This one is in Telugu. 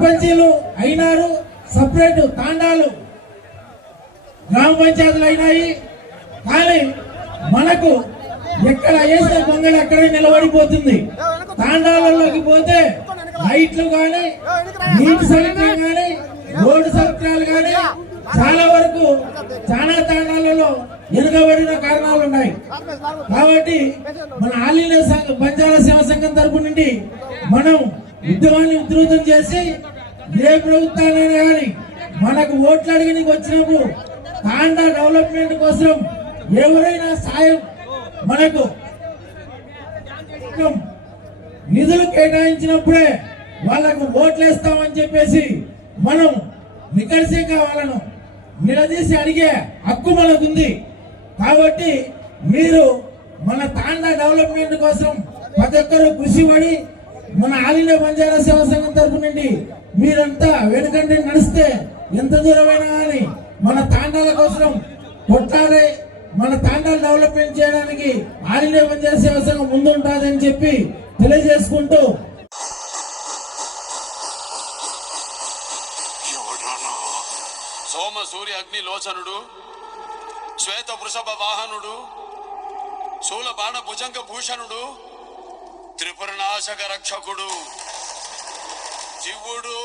సర్పంచీలు అయినారు, సపరేట్ తాండాలు గ్రామ పంచాయతీలు అయినాయి. కానీ మనకు ఎక్కడ వేసిన గొంగళి అక్కడే నిలబడిపోతుంది. తాండాలలోకి పోతే లైట్లు కానీ, నీటి సౌకర్యం కానీ, రోడ్డు సౌకర్యాలు కానీ చాలా వరకు చాలా తాండాలలో వెనుకబడిన కారణాలు ఉన్నాయి. కాబట్టి మన ఆల్ ఇండియా బంజారా సేవా సంఘం తరపు నుండి మనం ఉద్యమాన్ని ఉధృతం చేసి ఏ ప్రభుత్వాలైనా కానీ మనకు ఓట్లు అడిగినకి వచ్చినప్పుడు తాండా డెవలప్మెంట్ కోసం ఎవరైనా సాయం మనకు నిధులు కేటాయించినప్పుడే వాళ్ళకు ఓట్లు వేస్తామని చెప్పేసి మనం నికర్సంగా వాళ్ళను నిలదీసి అడిగే హక్కు మనకుంది. కాబట్టి మీరు మన తాండా డెవలప్మెంట్ కోసం ప్రతి ఒక్కరూ కృషి పడి మన ఆల్ ఇండియా బంజారా సేవా సంఘం తరపు నుండి మీరంతా వెనుకంటే నడిస్తే ఎంత దూరమైనా కానీ మన తాండాల కోసం కొట్లాడే మన తాండాలు డెవలప్మెంట్ చేయడానికి ఆల్ ఇండియా బంజారా సేవా సంఘం ముందు ఉంటుందని చెప్పి తెలియజేసుకుంటూ సోమ సూర్య అగ్ని లోచనుడు, శ్వేత వృషభ వాహనుడు, శూల బాణ భుజంగ భూషణుడు, త్రిపురనాశక రక్షకుడు, జీవుడు